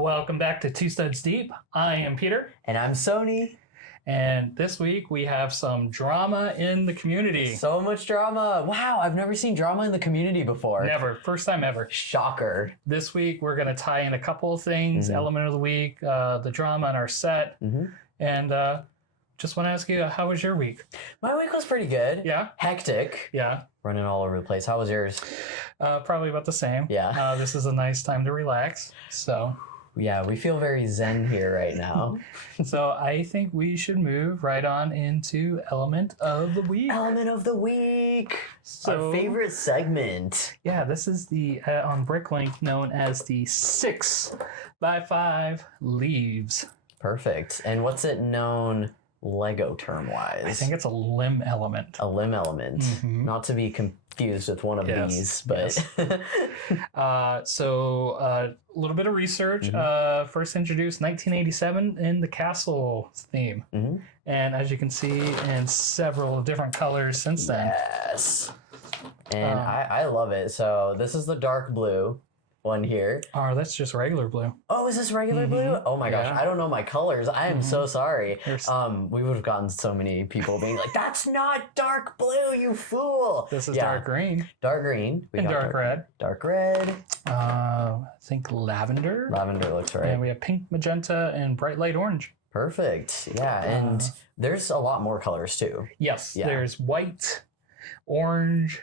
Welcome back to Two Studs Deep. I am Peter. And I'm Sony. And this week we have some drama in the community. So much drama. Wow, I've never seen drama in the community before. Never. First time ever. Shocker. This week we're going to tie in a couple of things. Element of the week, the drama in our set. And just want to ask you, how was your week? My week was pretty good. Yeah? Hectic. Yeah. Running all over the place. How was yours? Probably about the same. Yeah. This is a nice time to relax. So... yeah, we feel very zen here right now. So I think we should move right on into Element of the Week. Element of the Week. So, our favorite segment. Yeah, this is the on Bricklink known as the 6x5 leaves. Perfect. And what's it known Lego term-wise? I think it's a limb element. A limb element. Not to be confused with one of these, but... So a little bit of research. First introduced 1987 in the castle theme. And as you can see, in several different colors since then. Yes. And I love it. So this is the dark blue one here. Oh, that's just regular blue. Oh, is this regular blue? Oh my gosh, I don't know my colors. I am so sorry. We would have gotten so many people being like, that's not dark blue, you fool. This is dark green. Dark green. And dark red. Dark red. I think lavender. Lavender looks right. And we have pink, magenta, and bright light orange. Perfect. Yeah, and there's a lot more colors too. Yes, there's white, orange,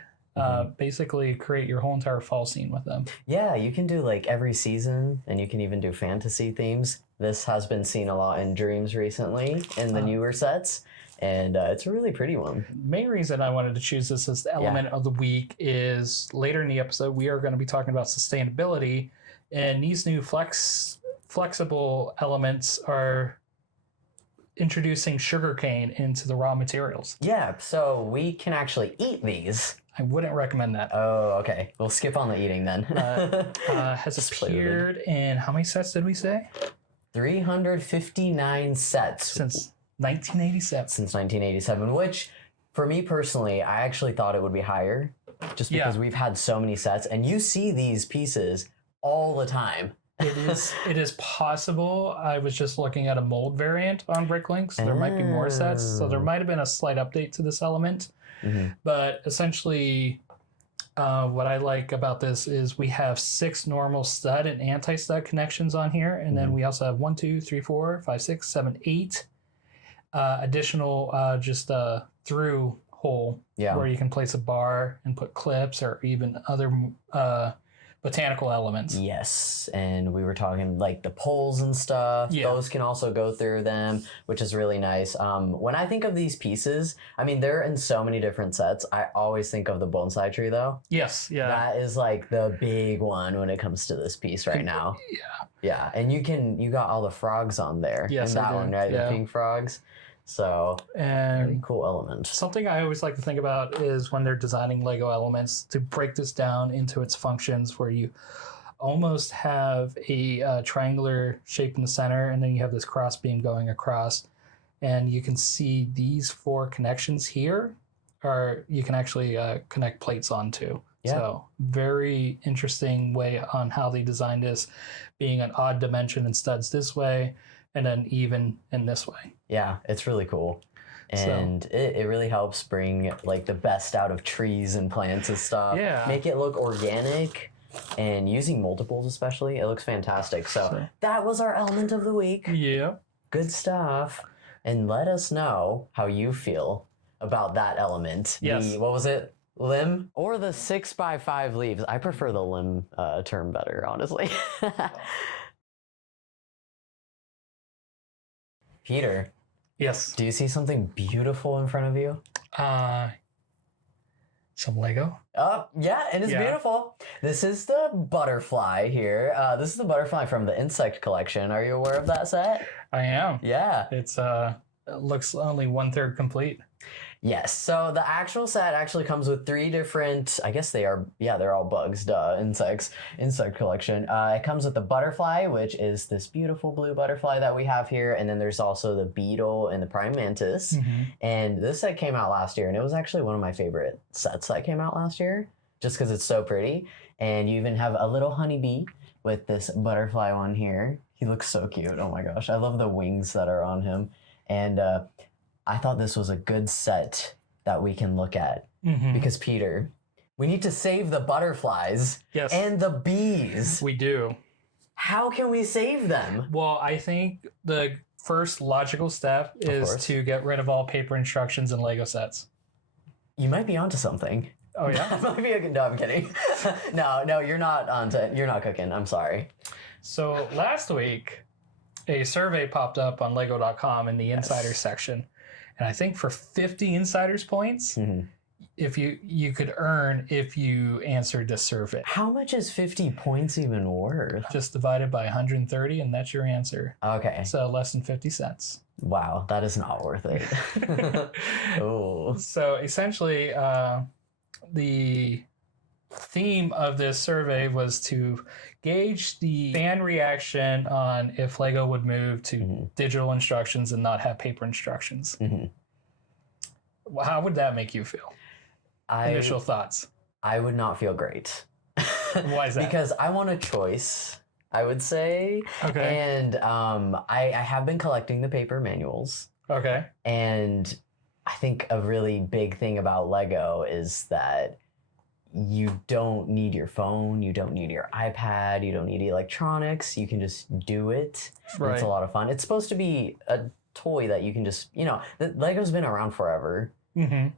basically create your whole entire fall scene with them. Yeah, you can do like every season, and you can even do fantasy themes. This has been seen a lot in Dreams recently in the newer sets, and it's a really pretty one. Main reason I wanted to choose this as the element of the week is later in the episode we are going to be talking about sustainability, and these new flexible elements are introducing sugarcane into the raw materials. Yeah, so we can actually eat these. I wouldn't recommend that. Oh, okay. We'll skip on the eating then. Has appeared in, how many sets did we say? 359 sets. Since 1987. Since 1987, which for me personally, I actually thought it would be higher just because we've had so many sets, and you see these pieces all the time. It is possible. I was just looking at a mold variant on Bricklink, so there might be more sets. So there might have been a slight update to this element. But essentially, what I like about this is we have 6 normal stud and anti-stud connections on here. And then we also have 1, 2, 3, 4, 5, 6, 7, 8 additional just through hole where you can place a bar and put clips or even other botanical elements. Yes, and we were talking like the poles and stuff. Those can also go through them, which is really nice. When I think of these pieces, I mean, they're in so many different sets. I always think of the bonsai tree though. Yes, yeah. That is like the big one when it comes to this piece right now. Yeah, and you got all the frogs on there. Yes, and that one, right? The pink frogs. So, very cool element. Something I always like to think about is when they're designing Lego elements, to break this down into its functions, where you almost have a triangular shape in the center, and then you have this cross beam going across. And you can see these 4 connections here, or you can actually connect plates onto. So very interesting way on how they designed this, being an odd dimension and studs this way, and then even in this way. Yeah, it's really cool. And it really helps bring like the best out of trees and plants and stuff. Yeah. Make it look organic, and using multiples especially, it looks fantastic. So that was our element of the week. Yeah. Good stuff. And let us know how you feel about that element. Yes. What was it? Limb? Or the 6x5 leaves. I prefer the limb term better, honestly. Peter. Yes. Do you see something beautiful in front of you? Some Lego. Oh, yeah, and it's beautiful. This is the butterfly here. This is the butterfly from the insect collection. Are you aware of that set? I am. Yeah. It looks only 1/3 complete. Yes, so the actual set actually comes with 3 different, I guess they're all bugs, insect collection. It comes with the butterfly, which is this beautiful blue butterfly that we have here, and then there's also the beetle and the prime mantis. And this set came out last year, and it was actually one of my favorite sets that came out last year, just because it's so pretty. And you even have a little honeybee with this butterfly one here. He looks so cute. Oh my gosh. I love the wings that are on him. And I thought this was a good set that we can look at because, Peter, we need to save the butterflies and the bees. We do. How can we save them? Well, I think the first logical step is to get rid of all paper instructions and Lego sets. You might be onto something. Oh yeah? That might be a good... No, I'm kidding. No, you're not onto it. You're not cooking. I'm sorry. So last week, a survey popped up on Lego.com in the insider section. And I think for 50 insiders points, if you could earn if you answered the survey. How much is 50 points even worth? Just divided by 130, and that's your answer. Okay. So less than 50 cents. Wow, that is not worth it. Oh. So essentially, the theme of this survey was to gauge the fan reaction on if Lego would move to digital instructions and not have paper instructions. How would that make you feel? Initial thoughts. I would not feel great. Why is that? Because I want a choice, I would say. Okay. And I have been collecting the paper manuals. Okay. And I think a really big thing about Lego is that you don't need your phone, you don't need your iPad, you don't need electronics. You can just do it. Right. It's a lot of fun. It's supposed to be a toy that you can just, Lego's been around forever. And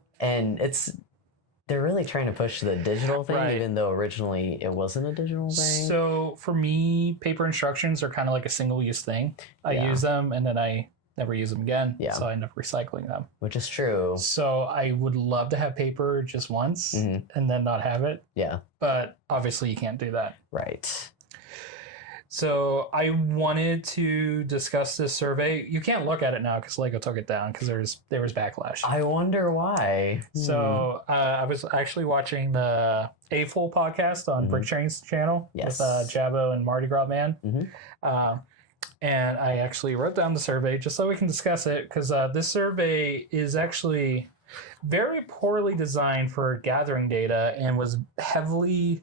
they're really trying to push the digital thing, even though originally it wasn't a digital thing. So for me, paper instructions are kind of like a single-use thing. I use them and then I never use them again. So I end up recycling them. Which is true. So I would love to have paper just once and then not have it. Yeah. But obviously you can't do that. Right. So I wanted to discuss this survey. You can't look at it now because Lego took it down because there was backlash. I wonder why. So I was actually watching the AFoOL Podcast on Brick Train's channel with Jabbo and Mardi Gras Man. And I actually wrote down the survey just so we can discuss it because this survey is actually very poorly designed for gathering data and was heavily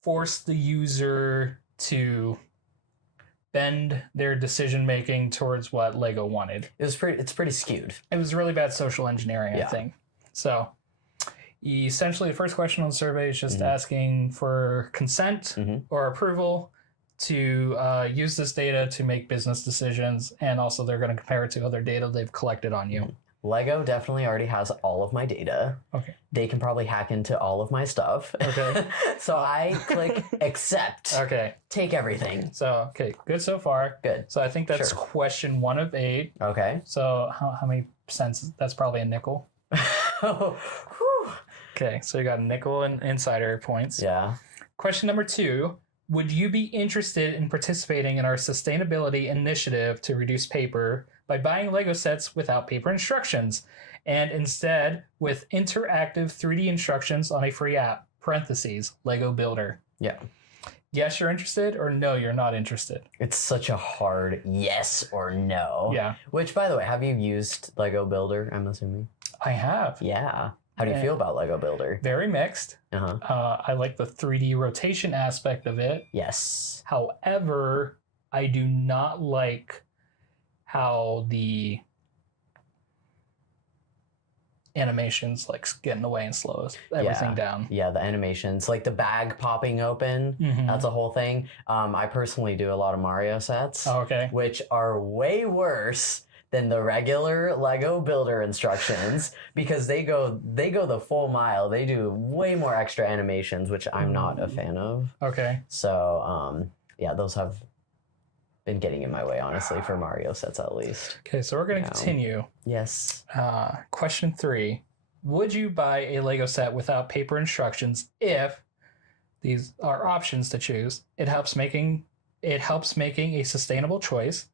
forced the user to bend their decision making towards what Lego wanted. It's pretty skewed. It was really bad social engineering, I think. So essentially the first question on the survey is just asking for consent or approval to use this data to make business decisions, and also they're going to compare it to other data they've collected on you. Lego definitely already has all of my data. Okay. They can probably hack into all of my stuff. Okay. So I click accept. Okay. Take everything. So, okay, good so far. Good. So I think that's question 1 of 8. Okay. So how many cents? That's probably a nickel. Okay, so you got a nickel and insider points. Yeah. Question number 2. Would you be interested in participating in our sustainability initiative to reduce paper by buying Lego sets without paper instructions and instead with interactive 3D instructions on a free app, parentheses, Lego Builder? Yeah. Yes, you're interested, or no, you're not interested? It's such a hard yes or no. Yeah. Which, by the way, have you used Lego Builder, I'm assuming? I have. Yeah. How do you feel about Lego Builder? Very mixed. I like the 3D rotation aspect of it. Yes. However, I do not like how the animations get in the way and slow everything down. Yeah, the animations, like the bag popping open, that's a whole thing. I personally do a lot of Mario sets, which are way worse than the regular Lego Builder instructions because they go the full mile. They do way more extra animations, which I'm not a fan of. Okay. So, yeah, those have been getting in my way, honestly, for Mario sets at least. Okay, so we're going to continue. Yes. Question 3. Would you buy a Lego set without paper instructions if these are options to choose? It helps making a sustainable choice.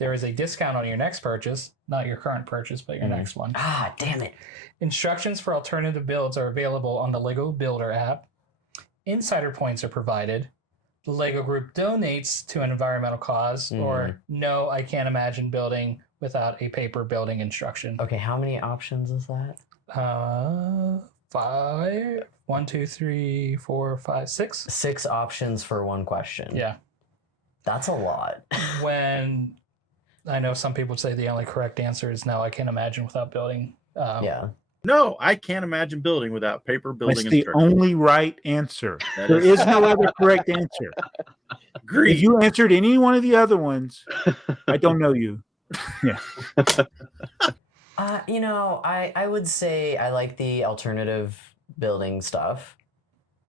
There is a discount on your next purchase, not your current purchase, but your next one. Ah, damn it. Instructions for alternative builds are available on the Lego Builder app. Insider points are provided. The Lego group donates to an environmental cause, or no, I can't imagine building without a paper building instruction. Okay, how many options is that? 5. 1, 2, 3, 4, 5, 6. 6 options for one question. Yeah. That's a lot. When I know some people say the only correct answer is no, I can't imagine without building. Yeah. No, I can't imagine building without paper building That's the instructions. only right answer. That There is- is no other correct answer. Agreed. If you answered any one of the other ones, I don't know you. I would say I like the alternative building stuff,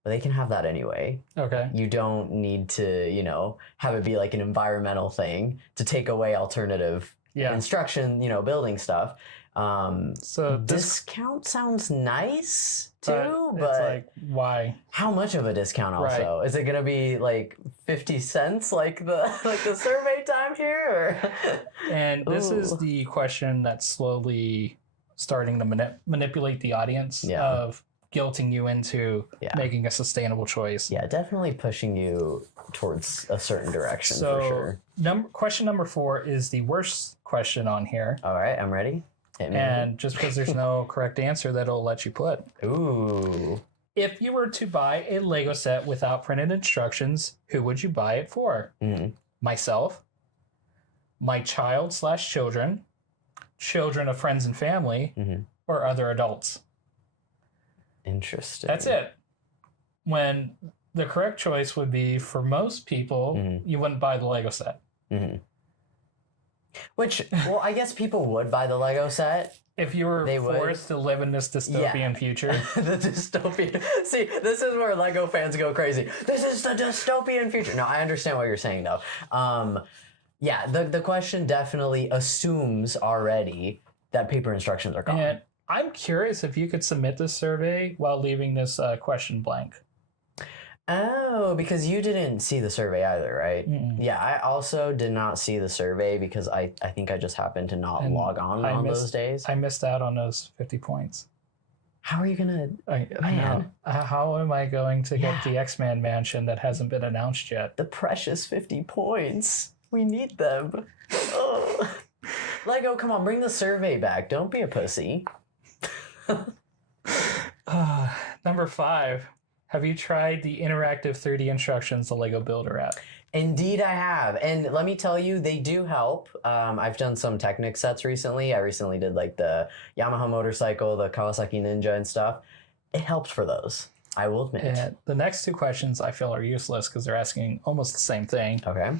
but they can have that anyway. Okay. You don't need to, have it be like an environmental thing to take away alternative Yeah. instruction, building stuff. So this, Discount sounds nice too, it's but like, why? how much of a discount also? Is it gonna be like 50 cents like the survey time here? Or? And this is Ooh. the question that's slowly starting to manipulate the audience Yeah. of guilting you into Yeah. making a sustainable choice. Yeah, definitely pushing you towards a certain direction So for sure. Question number 4 is the worst question on here. All right, I'm ready. Hit me. And just because there's no correct answer, that'll let you put. Ooh. If you were to buy a Lego set without printed instructions, who would you buy it for? Mhm. Myself, my child/children, children of friends and family, Mhm. or other adults? Interesting. That's it. When the correct choice would be for most people, Mhm. you wouldn't buy the Lego set. Mhm. Which, well, I guess people would buy the Lego set. If you were They would. forced to live in this dystopian future, The dystopian. See, this is where Lego fans go crazy. This is the dystopian future. No, I understand what you're saying though. Yeah, the question definitely assumes already that paper instructions are gone. and I'm curious if you could submit this survey while leaving this question blank. Oh, because you didn't see the survey either, right? Mm-mm. Yeah, I also did not see the survey because I think I just happened to not And log on those days. I missed out on those 50 points. How are you gonna? I know. Man. How am I going to get Yeah. the X-Man mansion that hasn't been announced yet? The precious 50 points. We need them. Oh. Lego, come on, bring the survey back. Don't be a pussy. Number 5. Have you tried the interactive 3D instructions, the Lego Builder app? Indeed, I have. And let me tell you, they do help. I've done some Technic sets recently. I recently did like the Yamaha motorcycle, the Kawasaki Ninja and stuff. It helps for those, I will admit. And the next 2 questions I feel are useless because they're asking almost the same thing. Okay.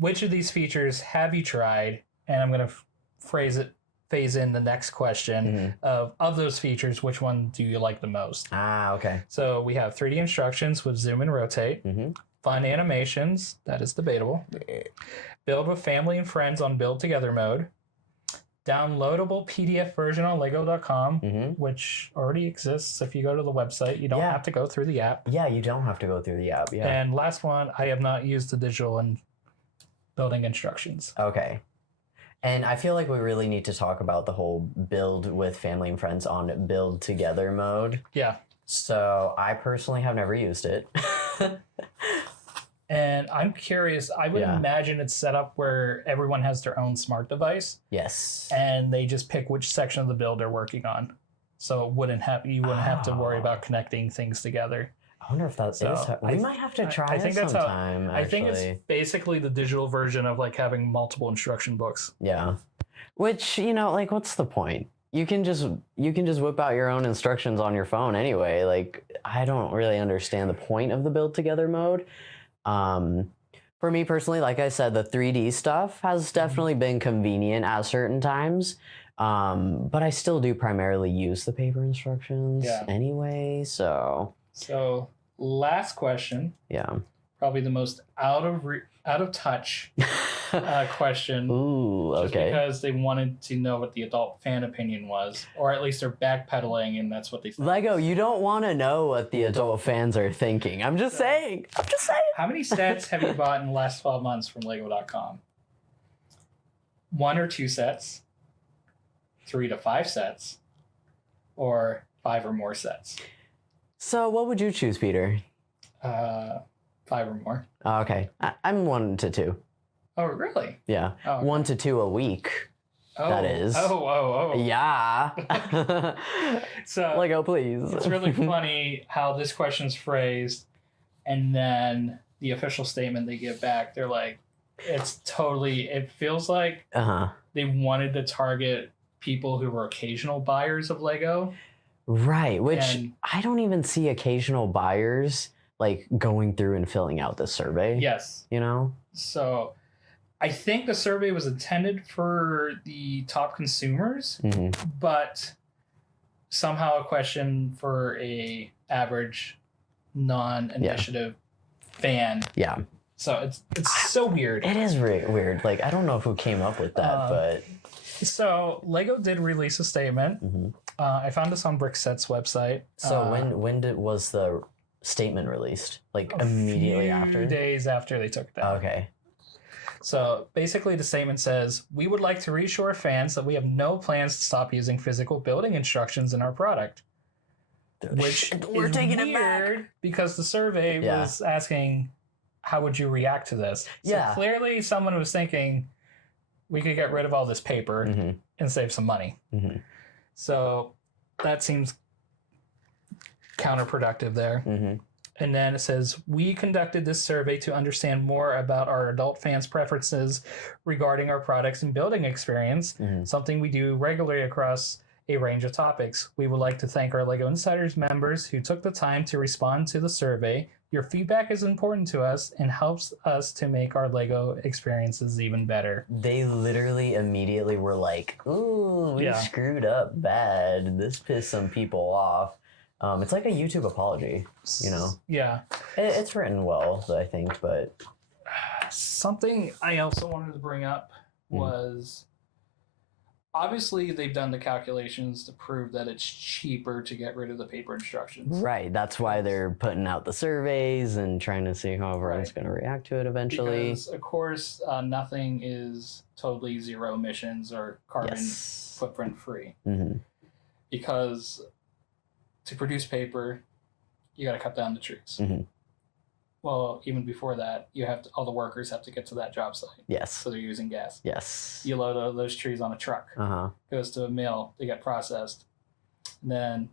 Which of these features have you tried? And I'm going to phase in the next question of those features, which one do you like the most? Ah, okay. So we have 3D instructions with zoom and rotate, fun animations, that is debatable, build with family and friends on build together mode, downloadable PDF version on lego.com, which already exists. If you go to the website, you don't have to go through the app. Yeah, you don't have to go through the app. Yeah. And last one, I have not used the digital and building instructions. Okay. And I feel like we really need to talk about the whole build with family and friends on build together mode. Yeah. So I personally have never used it. And I'm curious, I would imagine it's set up where everyone has their own smart device. Yes. And they just pick which section of the build they're working on. So you wouldn't have to worry about connecting things together. I wonder if that is. We might have to try it sometime. I think it's basically the digital version of like having multiple instruction books. Yeah. Which, like, what's the point? You can just whip out your own instructions on your phone anyway. Like, I don't really understand the point of the build together mode. For me personally, like I said, the 3D stuff has definitely been convenient at certain times. But I still do primarily use the paper instructions anyway. So last question. Yeah. Probably the most out of touch question. Ooh, just okay. because they wanted to know what the adult fan opinion was, or at least they're backpedaling, and that's what they said. Lego, you don't want to know what the adult fans are thinking. I'm just saying. How many sets have you bought in the last 12 months from Lego.com? 1 or 2 sets, 3 to 5 sets, or 5 or more sets? So what would you choose, Peter? 5 or more. Okay. I'm 1 to 2. Oh, really? Yeah. Oh, okay. 1 to 2 a week. that is. Oh. Yeah. So Lego, please. it's really funny how this question's phrased, and then the official statement they give back, they're like, it feels like they wanted to target people who were occasional buyers of Lego. Right, which And- I don't even see occasional buyers like going through and filling out the survey. Yes. You know? So I think the survey was intended for the top consumers, but somehow a question for a average non-initiative fan. Yeah. So it's so weird. It is weird. Like, I don't know who came up with that, but... So Lego did release a statement. I found this on Brickset's website. So when was the statement released? Like immediately after? A few days after they took it down. Okay. So basically the statement says, we would like to reassure fans that we have no plans to stop using physical building instructions in our product. Which We're is taking it weird back. because the survey was asking, how would you react to this? So clearly someone was thinking we could get rid of all this paper and save some money. So that seems counterproductive there. And then it says, we conducted this survey to understand more about our adult fans' preferences regarding our products and building experience, something we do regularly across a range of topics. We would like to thank our LEGO Insiders members who took the time to respond to the survey. Your feedback is important to us and helps us to make our LEGO experiences even better. They literally immediately were like, ooh, we screwed up bad. This pissed some people off. It's like a YouTube apology, you know? Yeah. It's written well, I think, but... Something I also wanted to bring up was... Obviously, they've done the calculations to prove that it's cheaper to get rid of the paper instructions. Right. That's why they're putting out the surveys and trying to see how everyone's going to react to it eventually. Because, of course, nothing is totally zero emissions or carbon footprint free. Because to produce paper, you got to cut down the trees. Well, even before that, all the workers have to get to that job site. Yes. So they're using gas. Yes. You load all those trees on a truck. Goes to a mill. They get processed. And then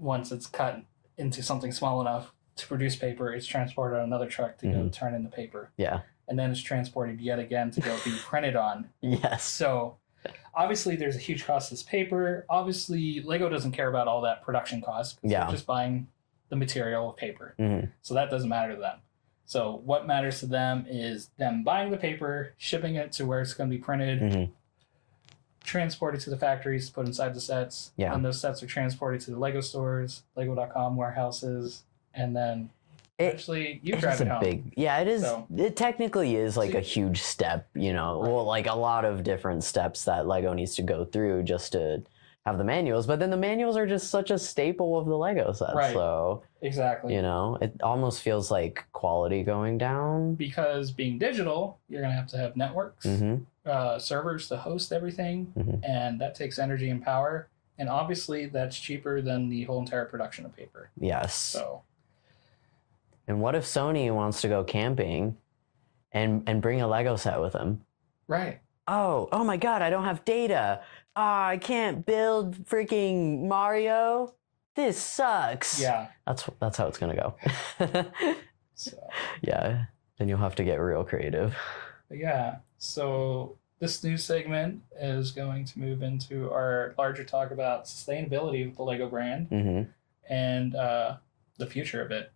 once it's cut into something small enough to produce paper, it's transported on another truck to go turn into paper. Yeah. And then it's transported yet again to go be printed on. Yes. So obviously there's a huge cost to this paper. Obviously, Lego doesn't care about all that production cost. Yeah. They're just buying the material of paper. So that doesn't matter to them. So what matters to them is them buying the paper, shipping it to where it's going to be printed, transported to the factories, put inside the sets. Yeah. And those sets are transported to the Lego stores, Lego.com warehouses, and then actually you drive it home. It is. So, it technically is like a huge step, you know, well, like a lot of different steps that Lego needs to go through just to have the manuals, but then the manuals are just such a staple of the Lego set. Right. So exactly. You know, it almost feels like quality going down. Because being digital, you're going to have networks, servers to host everything, and that takes energy and power. And obviously, that's cheaper than the whole entire production of paper. Yes. So. And what if Sony wants to go camping and bring a Lego set with them? Right. Oh my God, I don't have data. I can't build freaking Mario. This sucks. Yeah. That's how it's gonna go. So. Yeah. Then you'll have to get real creative. Yeah. So this new segment is going to move into our larger talk about sustainability with the Lego brand and the future of it.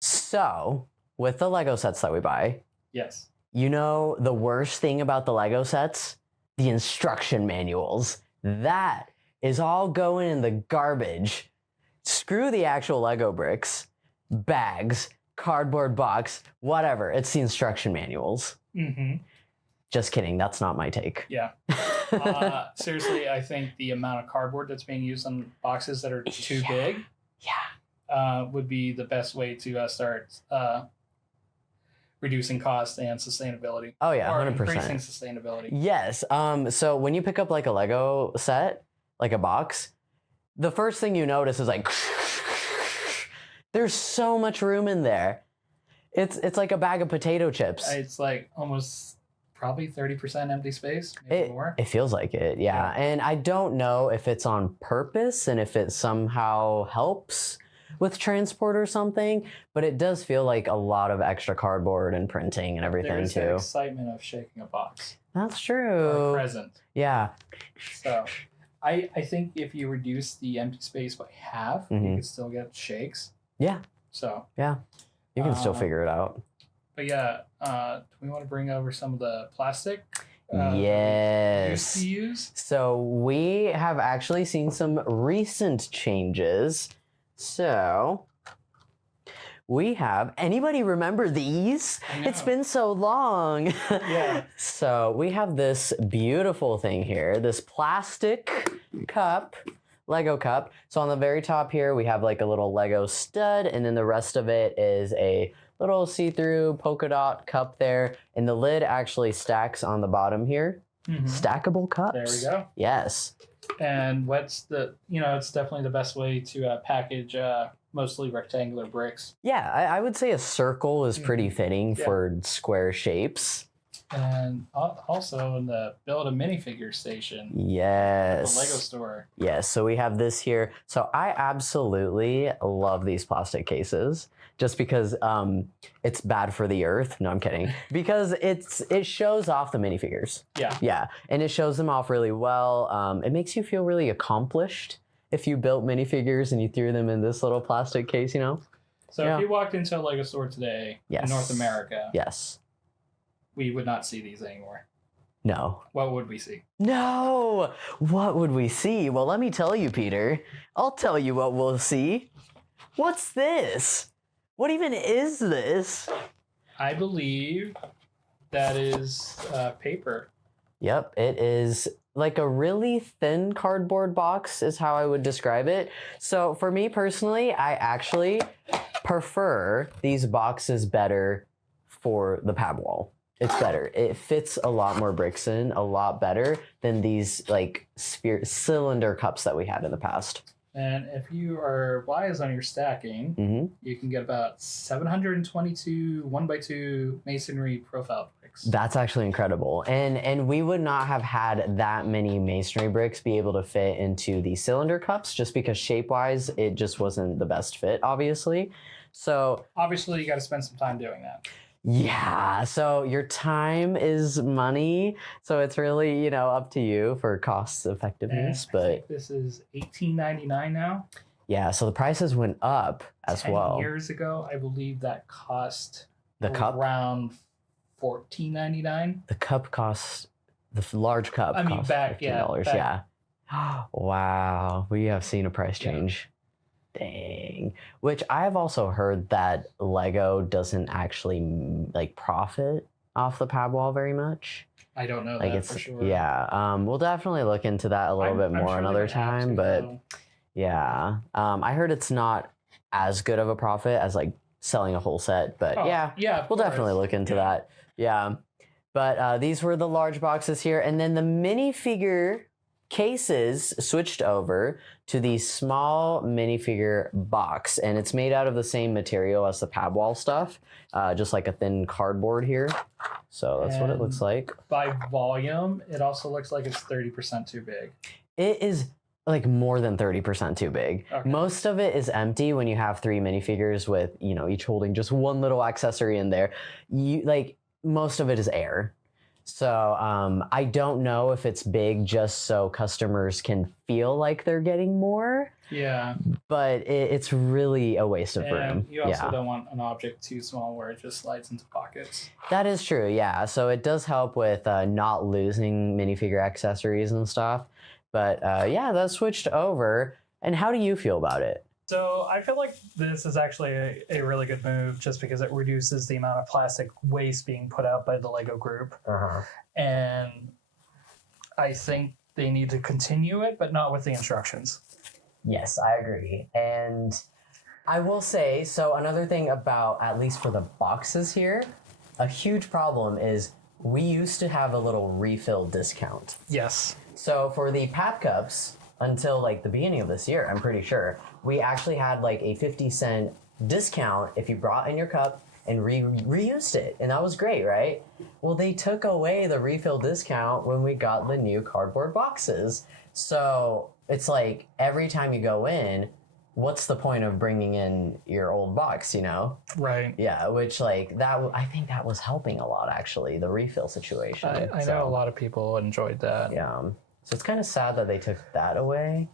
So, with the Lego sets that we buy, yes. You know the worst thing about the Lego sets? The instruction manuals. That is all going in the garbage. Screw the actual Lego bricks, bags, cardboard box, whatever. It's the instruction manuals. Just kidding. That's not my take. Yeah. Seriously, I think the amount of cardboard that's being used on boxes that are too big would be the best way to start reducing cost and sustainability. Oh yeah, 100%. Increasing sustainability. Yes. So when you pick up like a Lego set, like a box, the first thing you notice is like, there's so much room in there. It's like a bag of potato chips. It's like almost probably 30% empty space, maybe more. It feels like it, yeah. And I don't know if it's on purpose and if it somehow helps with transport or something, but it does feel like a lot of extra cardboard and printing and everything There's too. that excitement of shaking a box. That's Or a true. present. Yeah. So I think if you reduce the empty space by half, you Mhm. could still get shakes. Yeah. So, Yeah. You can still Uh, figure it out. but yeah, do we want to bring over some of the plastic? Yes. Used to use? So we have actually seen some recent changes. So we have, anybody remember these? I know. It's been so long. Yeah. So we have this beautiful thing here, this plastic cup, Lego cup. So on the very top here, we have like a little Lego stud, and then the rest of it is a little see-through polka dot cup there. And the lid actually stacks on the bottom here. Mhm. Stackable cups. There we go. Yes. And what's it's definitely the best way to package mostly rectangular bricks. Yeah, I would say a circle is pretty fitting Yeah. for square shapes. And also in the build a minifigure station, the Yes. Lego store. Yes, so we have this here. So I absolutely love these plastic cases just because it's bad for the earth. No, I'm kidding. Because it shows off the minifigures. Yeah. Yeah, and it shows them off really well. It makes you feel really accomplished if you built minifigures and you threw them in this little plastic case, you know? So Yeah. if you walked into a Lego store today Yes. in North America, Yes. we would not see these anymore. No. What would we see? No! What would we see? Well, let me tell you, Peter. I'll tell you what we'll see. What's this? What even is this? I believe that is paper. Yep, it is like a really thin cardboard box is how I would describe it. So for me personally, I actually prefer these boxes better for the pad wall. It's better. It fits a lot more bricks in a lot better than these like cylinder cups that we had in the past. And if you are wise on your stacking, Mm-hmm. you can get about 722 1x2 masonry profile bricks. That's actually incredible. And we would not have had that many masonry bricks be able to fit into the cylinder cups just because shape-wise, it just wasn't the best fit, obviously. So Obviously, you got to spend some time doing that. yeah, so your time is money. So it's really, up to you for cost effectiveness. And I But think this is $18.99 now. yeah, so the prices went up as 10 well. years ago, I believe that cost The cup? around $14.99. The cup costs, large cup I mean, costs back- yeah, $15. back- Yeah. Wow, we have seen a price Yeah. change. Dang. Which I have also heard that Lego doesn't actually like profit off the pad wall very much. I don't know Like that it's for sure. yeah. We'll definitely look into that a little bit I'm more sure another they would have time, to, but though. yeah. I heard it's not as good of a profit as like selling a whole set, but Oh, yeah. yeah, of We'll definitely course. look into Yeah. that. Yeah. But these were the large boxes here. And then the minifigure cases switched over to the small minifigure box. And it's made out of the same material as the pad wall stuff, just like a thin cardboard here. So that's what it looks And- like. By volume, it also looks like it's 30% too big. It is like more than 30% too big. Okay. Most of it is empty when you have 3 minifigures with, each holding just one little accessory in there. Most of it is air. So I don't know if it's big just so customers can feel like they're getting more, Yeah. but it's really a waste of room. And you also Yeah, don't want an object too small where it just slides into pockets. that is true. Yeah, so it does help with not losing minifigure accessories and stuff. But yeah, that switched over. And how do you feel about it? So I feel like this is actually a really good move just because it reduces the amount of plastic waste being put out by the Lego group. And I think they need to continue it, but not with the instructions. Yes, I agree. And I will say, so another thing about, at least for the boxes here, a huge problem is we used to have a little refill discount. Yes. So for the pad cups, until like the beginning of this year, I'm pretty sure, we actually had like a 50-cent discount if you brought in your cup and reused it. And that was great, right? Well, they took away the refill discount when we got the new cardboard boxes. So it's like every time you go in, what's the point of bringing in your old box, you know? Right. Yeah, which like that, I think that was helping a lot, actually, the refill situation. I know a lot of people enjoyed that. Yeah. So it's kind of sad that they took that away,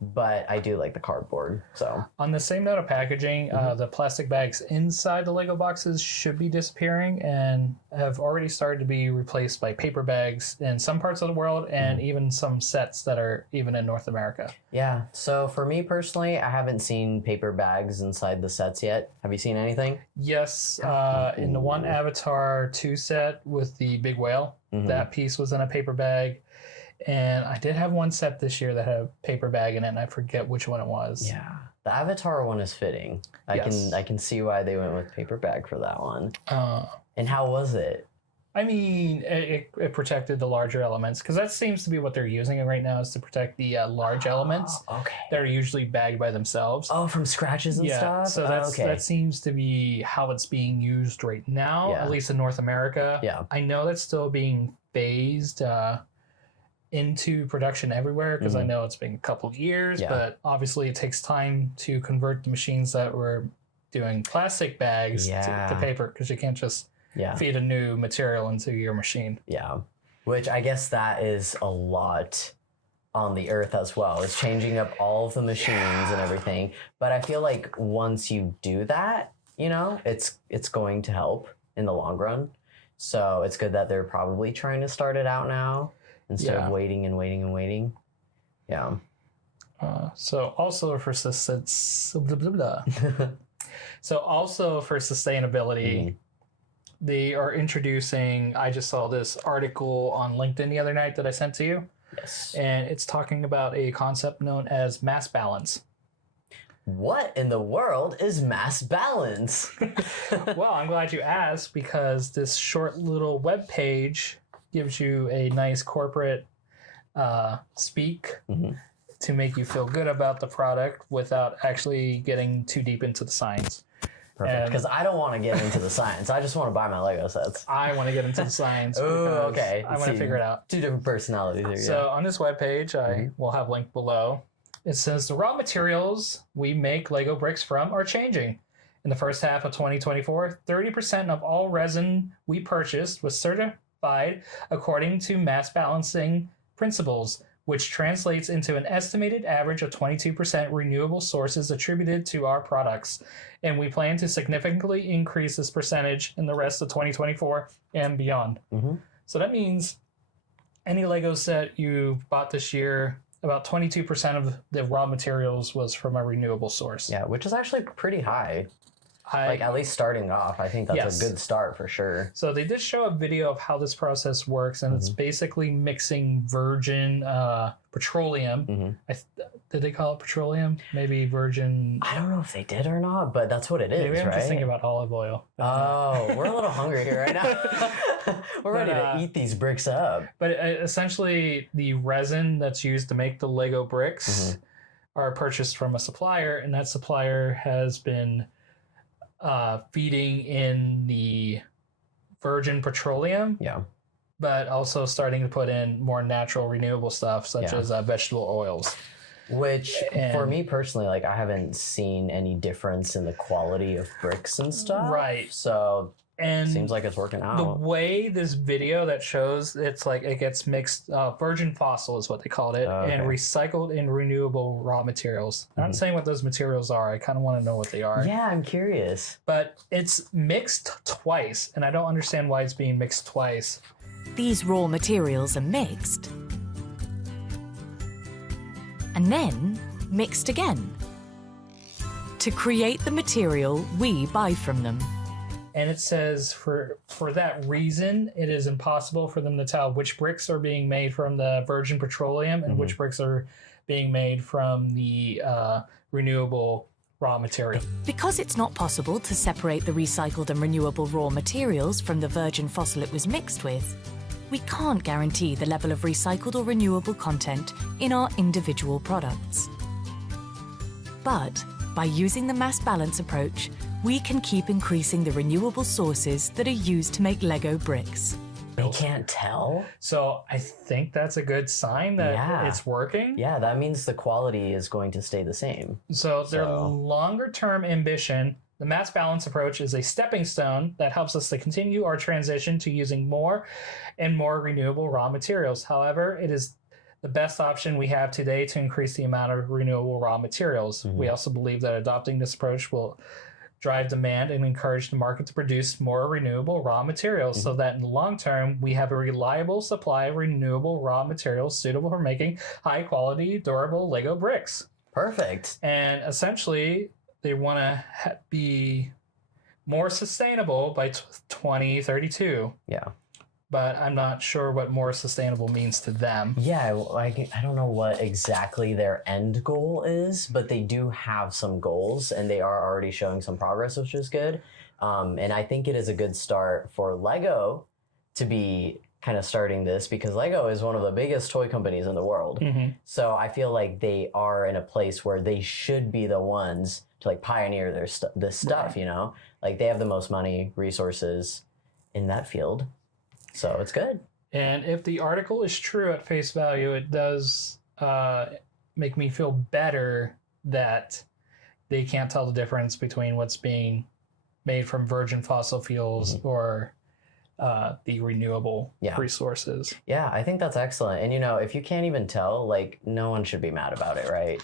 but I do like the cardboard. So On the same note of packaging, the plastic bags inside the Lego boxes should be disappearing and have already started to be replaced by paper bags in some parts of the world and even some sets that are even in North America. yeah. So for me personally, I haven't seen paper bags inside the sets yet. Have you seen anything? Yes, in the one Avatar 2 set with the big whale, that piece was in a paper bag. And I did have one set this year that had a paper bag in it, and I forget which one it was. Yeah. The Avatar one is fitting. I can see why they went with paper bag for that one. And how was it? I mean, it protected the larger elements, because that seems to be what they're using it right now, is to protect the large elements Okay. that are usually bagged by themselves. Oh, from scratches and stuff? So that seems to be how it's being used right now, Yeah. at least in North America. Yeah. I know that's still being phased into production everywhere, because I know it's been a couple of years, but obviously it takes time to convert the machines that were doing plastic bags to paper, because you can't just feed a new material into your machine. Yeah. Which I guess that is a lot on the earth as well. It's changing up all of the machines and everything. But I feel like once you do that, you know, it's going to help in the long run. So it's good that they're probably trying to start it out now instead of waiting and waiting and waiting. Yeah. So also for So also for sustainability, they are introducing, I just saw this article on LinkedIn the other night that I sent to you. Yes. And it's talking about a concept known as mass balance. What in the world is mass balance? Well, I'm glad you asked, because this short little web page gives you a nice corporate speak to make you feel good about the product without actually getting too deep into the science. Perfect. Because I don't want to get into the science. I just want to buy my Lego sets. I want to get into the science. Oh, because okay. I want to figure it out. Two different personalities here. So on this webpage, I will have linked below. It says the raw materials we make Lego bricks from are changing. In the first half of 2024, 30% of all resin we purchased was certified according to mass balancing principles, which translates into an estimated average of 22% renewable sources attributed to our products. And we plan to significantly increase this percentage in the rest of 2024 and beyond. So that means any Lego set you bought this year, about 22% of the raw materials was from a renewable source. Yeah, which is actually pretty high. Like, at least starting off, I think that's a good start for sure. So they did show a video of how this process works, and it's basically mixing virgin petroleum. Did they call it petroleum? Maybe virgin... I don't know if they did or not, but that's what it is, Maybe I'm right? just thinking about olive oil. Oh, we're a little hungry here right now. We're ready to eat these bricks up. But essentially, the resin that's used to make the Lego bricks are purchased from a supplier, and that supplier has been feeding in the virgin petroleum, but also starting to put in more natural renewable stuff such as vegetable oils. Which, for me personally, like, I haven't seen any difference in the quality of bricks and stuff. Right. So And seems like it's working out. the way this video that shows, it's like it gets mixed, virgin fossil is what they called it, and recycled and renewable raw materials. I'm not saying what those materials are. I kind of want to know what they are. Yeah, I'm curious. But it's mixed twice, and I don't understand why it's being mixed twice. These raw materials are mixed and then mixed again to create the material we buy from them. And it says for that reason, it is impossible for them to tell which bricks are being made from the virgin petroleum and which bricks are being made from the renewable raw material. Because it's not possible to separate the recycled and renewable raw materials from the virgin fossil it was mixed with, we can't guarantee the level of recycled or renewable content in our individual products. But by using the mass balance approach, we can keep increasing the renewable sources that are used to make Lego bricks. They can't tell? So I think that's a good sign that Yeah. it's working. Yeah, that means the quality is going to stay the same. So their longer term ambition, the mass balance approach, is a stepping stone that helps us to continue our transition to using more and more renewable raw materials. However, it is the best option we have today to increase the amount of renewable raw materials. We also believe that adopting this approach will drive demand and encourage the market to produce more renewable raw materials so that in the long term, we have a reliable supply of renewable raw materials suitable for making high quality, durable Lego bricks. Perfect. And essentially, they want to be more sustainable by 2032. Yeah. But I'm not sure what more sustainable means to them. Yeah, I don't know what exactly their end goal is, but they do have some goals and they are already showing some progress, which is good. And I think it is a good start for Lego to be kind of starting this because Lego is one of the biggest toy companies in the world. So I feel like they are in a place where they should be the ones to like pioneer this stuff, you know? Like they have the most money, resources in that field. So it's good. And if the article is true at face value, it does make me feel better that they can't tell the difference between what's being made from virgin fossil fuels or the renewable resources. Yeah, I think that's excellent. And, you know, if you can't even tell, like, no one should be mad about it, right?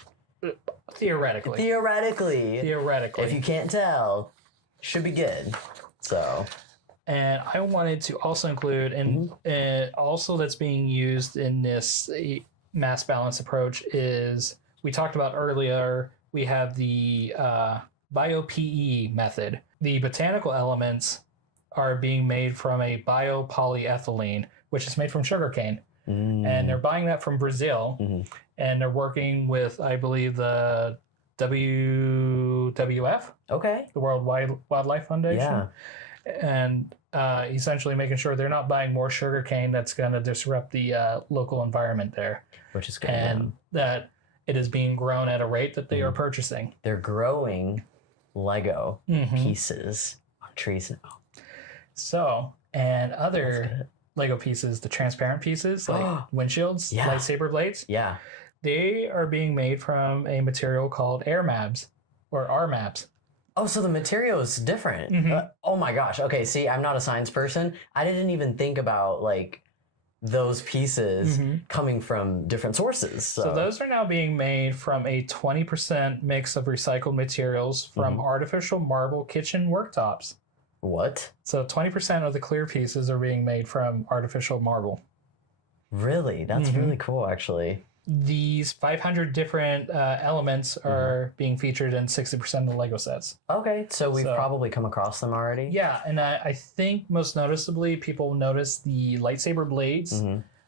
Theoretically. Theoretically. If you can't tell, should be good. So... And I wanted to also include, and also that's being used in this mass balance approach is, we talked about earlier, we have the bio-PE method. The botanical elements are being made from a biopolyethylene, which is made from sugarcane. And they're buying that from Brazil. And they're working with, I believe, the WWF, the World Wildlife Foundation. Yeah. And essentially making sure they're not buying more sugar cane that's going to disrupt the local environment there. Which is good. And that it is being grown at a rate that they are purchasing. They're growing Lego pieces on trees now. So, and other Lego pieces, the transparent pieces, like windshields, lightsaber blades, they are being made from a material called air mabs or RMABs. Oh, so the material is different. Oh my gosh. Okay, see, I'm not a science person. I didn't even think about like those pieces coming from different sources. So those are now being made from a 20% mix of recycled materials from artificial marble kitchen worktops. What? So 20% of the clear pieces are being made from artificial marble. Really? That's really cool, actually. These 500 different elements are being featured in 60% of the Lego sets. Okay, so we've probably come across them already. Yeah, and I think most noticeably, people notice the lightsaber blades.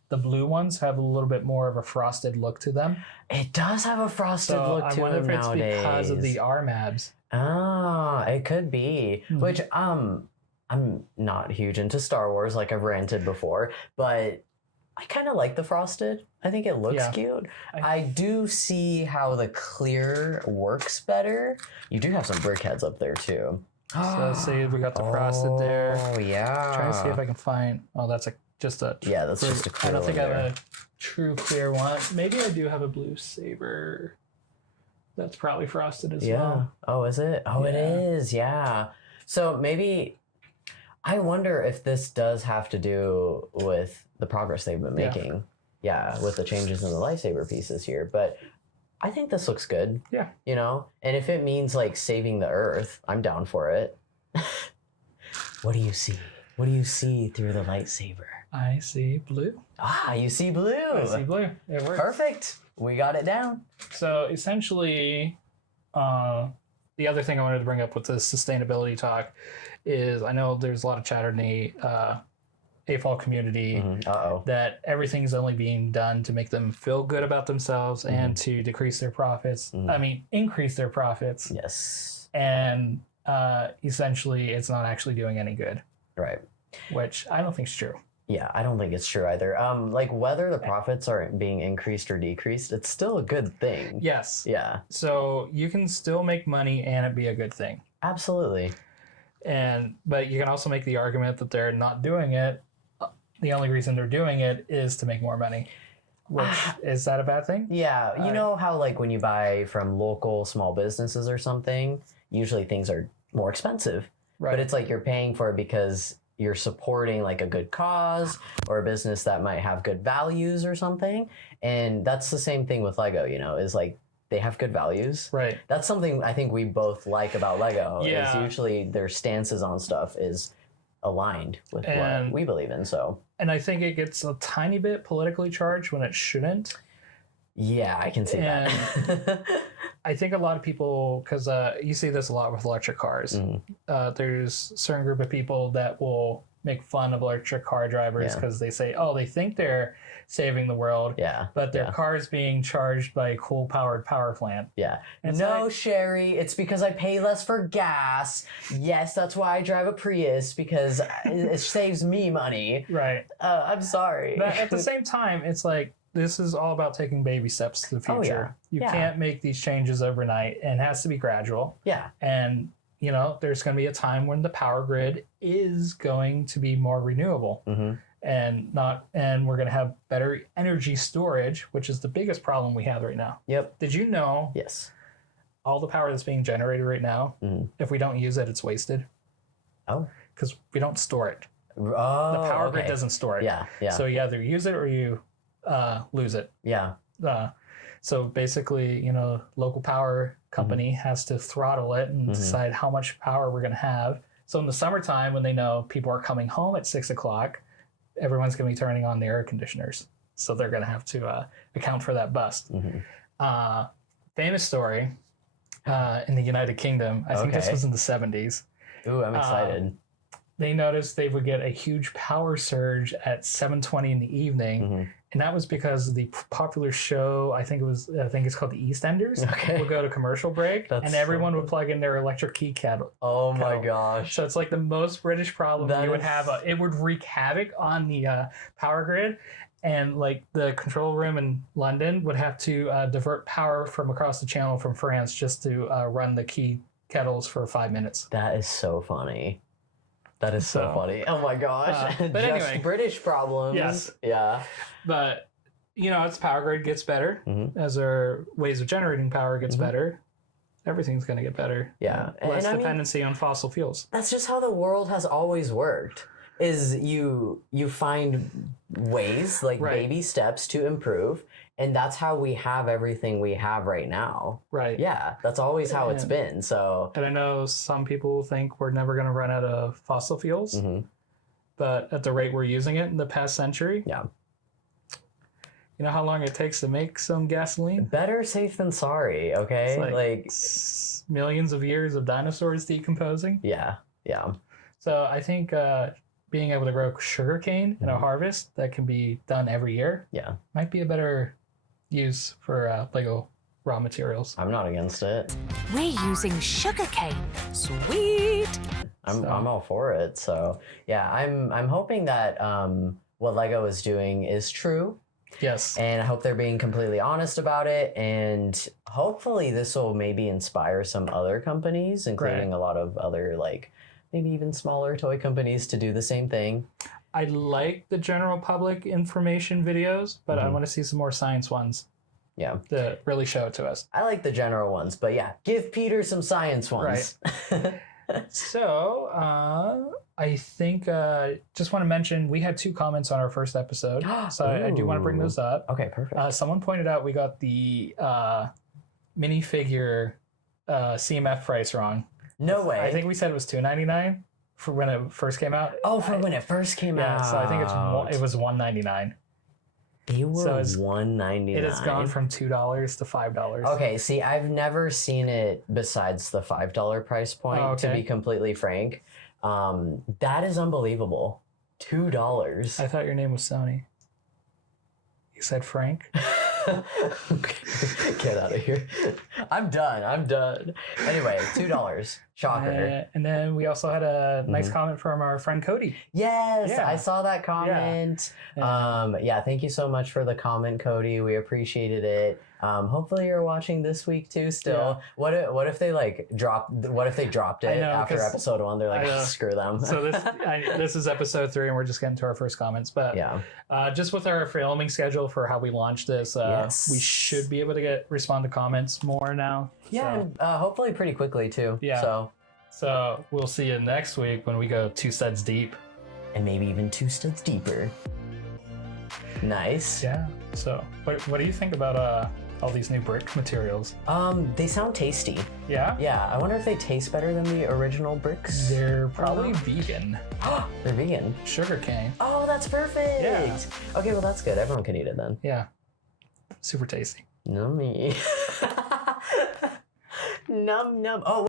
The blue ones have a little bit more of a frosted look to them. It does have a frosted look to them I wonder if it's nowadays. because of the RMABs. Ah, it could be. Which I'm not huge into Star Wars, like I've ranted before, but I kind of like the frosted. I think it looks cute. I do see how the clear works better. You do have some brickheads up there too. So let's see, we got the frosted there. Oh yeah. Trying to see if I can find. Oh, that's just a. Yeah, that's just a clear I don't think I one have a true clear one. Maybe I do have a blue saber. That's probably frosted as well. Oh, is it? Oh, it is. Yeah. So maybe I wonder if this does have to do with the progress they've been making. Yeah, with the changes in the lightsaber pieces here. But I think this looks good. Yeah. You know? And if it means like saving the earth, I'm down for it. What do you see? What do you see through the lightsaber? I see blue. Ah, you see blue. I see blue. It works. Perfect. We got it down. So essentially, the other thing I wanted to bring up with this sustainability talk is I know there's a lot of chatter in the AFoL community that everything's only being done to make them feel good about themselves and to decrease their profits. I mean, increase their profits. Yes. And essentially, it's not actually doing any good. Right. Which I don't think is true. Yeah, I don't think it's true either. Like whether the profits are being increased or decreased, it's still a good thing. Yes. Yeah. So you can still make money and it be a good thing. Absolutely. But you can also make the argument that they're not doing it. The only reason they're doing it is to make more money. Which is that a bad thing? Yeah, you know how like when you buy from local small businesses or something, usually things are more expensive. Right. But it's like you're paying for it because you're supporting like a good cause or a business that might have good values or something. And that's the same thing with Lego, you know, is like they have good values. Right. That's something I think we both like about Lego. Yeah. Is usually their stances on stuff is aligned with what we believe in. So. And I think it gets a tiny bit politically charged when it shouldn't. Yeah, I can see that. I think a lot of people, because you see this a lot with electric cars. There's a certain group of people that will make fun of electric car drivers because they say, oh, they think they're saving the world, but their car is being charged by a coal-powered power plant. Yeah. And No, like, Sherry, it's because I pay less for gas. Yes, that's why I drive a Prius, because it saves me money. Right. I'm sorry. But at the same time, it's like, this is all about taking baby steps to the future. You can't make these changes overnight, and it has to be gradual. Yeah. And, you know, there's going to be a time when the power grid is going to be more renewable. And we're going to have better energy storage, which is the biggest problem we have right now. Yep. Did you know Yes. all the power that's being generated right now, if we don't use it, it's wasted? Oh. Because we don't store it. Oh, The power grid doesn't store it. Yeah, yeah. So you either use it or you lose it. Yeah. So basically, you know, local power company has to throttle it and decide how much power we're going to have. So in the summertime, when they know people are coming home at 6 o'clock, everyone's going to be turning on the air conditioners. So they're going to have to account for that bust. Famous story in the United Kingdom. I think this was in the 70s. Ooh, I'm excited. They noticed they would get a huge power surge at 7:20 in the evening. And that was because the popular show, I think it's called the EastEnders, would go to commercial break, and everyone would plug in their electric tea kettle. Oh my gosh. So it's like the most British problem you would have. It would wreak havoc on the power grid, and like the control room in London would have to divert power from across the channel from France just to run the key kettles for 5 minutes. That is so funny. That is so funny. Oh my gosh. But Just anyway. British problems. Yes. Yeah. But, you know, as power grid gets better, as our ways of generating power gets better, everything's going to get better. Yeah. Less And I mean, dependency on fossil fuels. that's just how the world has always worked. Is you find ways, like baby steps to improve, and that's how we have everything we have right now. Right. Yeah, that's always how it's been. So, And I know some people think we're never going to run out of fossil fuels, but at the rate we're using it in the past century, yeah, you know how long it takes to make some gasoline? better safe than sorry. Okay, It's like millions of years of dinosaurs decomposing. yeah. So I think being able to grow sugarcane in a harvest that can be done every year might be a better use for Lego raw materials. I'm not against it. We're using sugarcane. Sweet! I'm all for it. So yeah, I'm hoping that what Lego is doing is true. Yes. And I hope they're being completely honest about it. And hopefully this will maybe inspire some other companies, including a lot of other like maybe even smaller toy companies, to do the same thing. I like the general public information videos, but I want to see some more science ones. Yeah. To really show it to us. I like the general ones, but yeah, give Peter some science ones. So, I think just want to mention we had 2 comments on our first episode, so I do want to bring those up. Okay, perfect. Someone pointed out we got the minifigure CMF price wrong. No way. I think we said it was $2.99 for when it first came out. Oh, for when it first came out. So I think it was $1.99. They were So it's $1.99. It has gone from $2 to $5. Okay, see, I've never seen it besides the $5 price point, to be completely frank. That is unbelievable. $2. I thought your name was Sony. You said Frank? Get out of here. I'm done. Anyway, $2. Shocker. And then we also had a nice comment from our friend Cody. Yes, Yeah. I saw that comment. Yeah. Thank you so much for the comment, Cody. We appreciated it. Hopefully you're watching this week too still. Yeah. What if they dropped I it know, after 'cause episode 1? They're I know. like, screw them. So this is episode 3, and we're just getting to our first comments. But yeah. Just with our filming schedule for how we launched this, Yes. we should be able to respond to comments more now. Yeah, So, and, hopefully pretty quickly too. Yeah. So we'll see you next week when we go 2 studs deep. And maybe even 2 studs deeper. Nice. Yeah. So what do you think about all these new brick materials? They sound tasty. Yeah. Yeah, I wonder if they taste better than the original bricks. They're probably vegan. They're vegan. Sugar cane. Oh, that's perfect. Yeah. Okay, well that's good. Everyone can eat it then. Yeah. Super tasty. Nummy. Num num. Oh